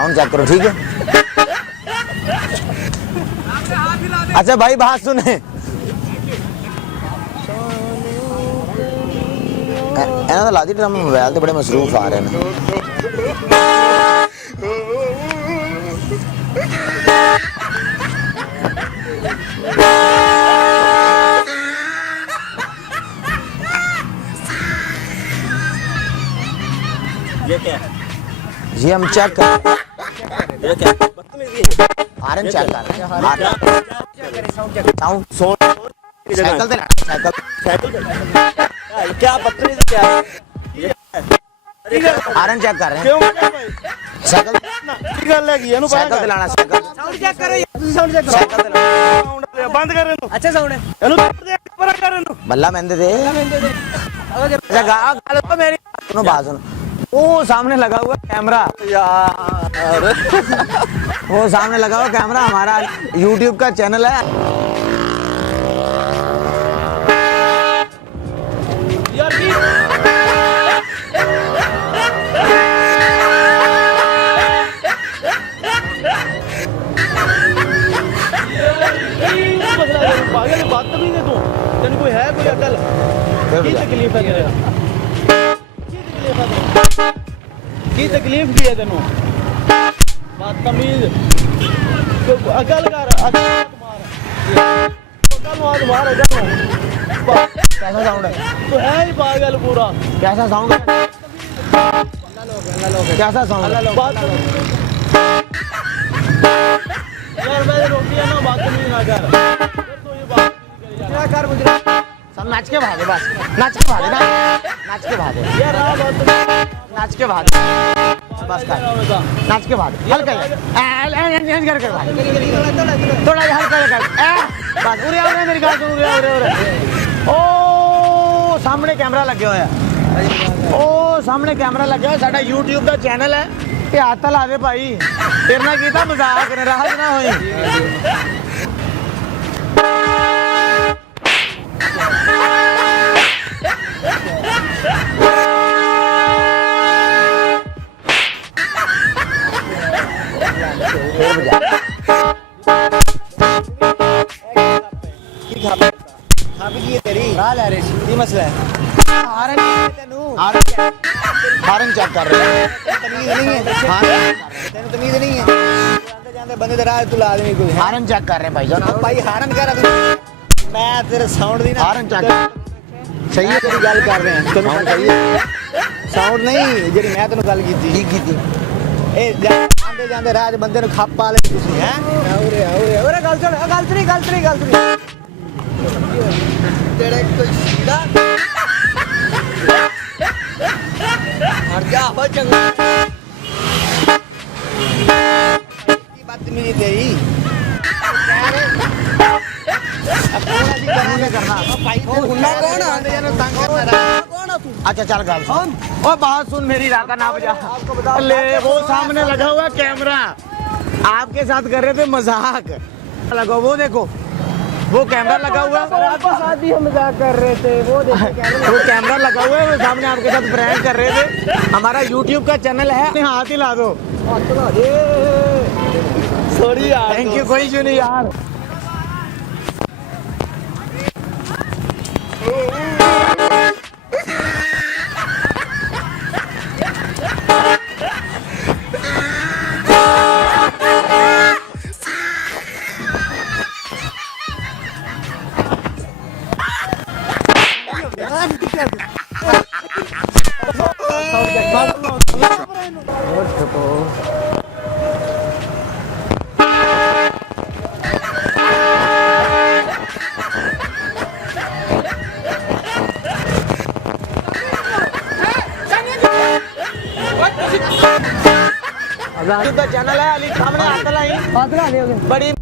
Sound check करो, ठीक है। अच्छा भाई बात सुने, ਇਹਨਾਂ ਦਾ ਲਾਦੀ ਡਰਮ ਮੋਬਾਈਲ ਤੇ ਬੜੇ ਮਸਰੂਫ ਆ ਰਹੇ ਨੇ। ये क्या है? ये हम चेक कर, ये क्या है? आरन चेक कर रहे हैं। साउंड साइकिल साइकिल साइकिल क्या बदतमीजी क्या है? आरन चेक कर रहे हैं। क्यों भाई साइकिल की गल है ਇਹਨੂੰ साइकिल दिलाना, साइकिल ਸਾਊਂਡ ਚੈੱਕ ਕਰੋ, ਤੁਸੀਂ ਸਾਊਂਡ ਚੈੱਕ ਕਰੋ। साइकिल दिलाना। ਸਾਊਂਡ ਬੰਦ ਕਰ ਇਹਨੂੰ ਅੱਛਾ ਸਾਊਂਡ ਹੈ, ਇਹਨੂੰ ਪਰਾਂ ਕਰ ਇਹਨੂੰ बल्ला मेहंदे दे। अच्छा गाल मेरी सुनो, बात सुनो। वो सामने लगा हुआ कैमरा, यार वो सामने लगा हुआ कैमरा हमारा YouTube का चैनल है। यार की पागल बदतमीज है तू, तेन कोई है कोई अकल? की तकलीफ है तेरे? की तकलीफ की है तेनू? बदतमीज अकल कर, अकल मार, अकल कैसा साउंड है? तू है ही पागल पूरा। कैसा साउंड है? कैसा साउंड है? यार मैं रोकिया ना, बदतमीज ना कर। तो ये बात क्या कर मुझे सब नाच के भागे, बस नाच के भागे ना, नाच के भागे, यार नाच के भागे, बस कर, नाच के भागे, हल्का कर भागे, थोड़ा हल्का कर, बस उरे उरे मेरी गाल सुन, उरे उरे। ओ सामने कैमरा लगे हुए है, ओ सामने कैमरा लगे हुआ, साडा YouTube का चैनल है। ये हत्थ ला दे भाई, तेरे ना कीता मजाक नाराज ना होई। हारन चेक कर रहे हैं। ਤਮੀਜ਼ ਨਹੀਂ ਹੈ ਜਾਂਦੇ ਜਾਂਦੇ ਬੰਦੇ ਦਾ ਰਾਹ ਤੂੰ ਆਦਮੀ ਕੋਈ ਹੈ हारन चेक कर रहे हैं भाई जान, ਭਾਈ ਹਾਰਨ ਕਰ ਮੈਂ ਤੇਰੇ ਸਾਊਂਡ ਦੀ ਨਾ हारन चेक ਸਹੀ ਹੈ ਤੇਰੀ ਗੱਲ ਕਰ ਰਹੇ ਹਾਂ ਤੈਨੂੰ ਪਤਾ ਹੀ ਹੈ ਸਾਊਂਡ ਨਹੀਂ ਜਿਹੜੀ ਮੈਂ ਤੈਨੂੰ ਗੱਲ ਕੀਤੀ ठीक की थी। ਇਹ ਜਾਂਦੇ ਜਾਂਦੇ ਰਾਹ 'ਚ ਬੰਦੇ ਨੂੰ ਖੱਪ ਪਾ ਲੈ ਤੁਸੀਂ ਹੈ ਆਉਰੇ ਆਉਰੇ ਆਉਰੇ ਗੱਲ ਸੁਣ ਗੱਲ ਸੁਣੀ ਗੱਲ ਸੁਣੀ ਗੱਲ ਸੁਣੀ ਤੇਰੇ ਕੋਈ ਸੀੜਾ ਹਟ ਜਾ ਹੋ ਚੰਗਾ ਕੀ ਬਦਤਮੀਜ਼ੀ ਤੇਰੀ अच्छा चल गल सुन, और बात सुन मेरी, राका ना बजा। ले वो सामने लगा हुआ कैमरा, आपके साथ कर रहे थे मजाक, लगा वो देखो, वो कैमरा लगा हुआ है, आपके साथ भी हम मजाक कर रहे थे वो देखो वो कैमरा लगा हुआ है, वो सामने आपके साथ प्रैंक कर रहे थे। हमारा YouTube का चैनल है, हाथ ही ला दो। सॉरी यार थैंक यू, कोई इशू नहीं यार। YouTube ਦਾ ਚੈਨਲ ਹੈ ਅਲੀ ਸਾਹਮਣੇ ਹੱਥ ਲਾਈ ਆਦਰਾ ਦੇ ਬੜੀ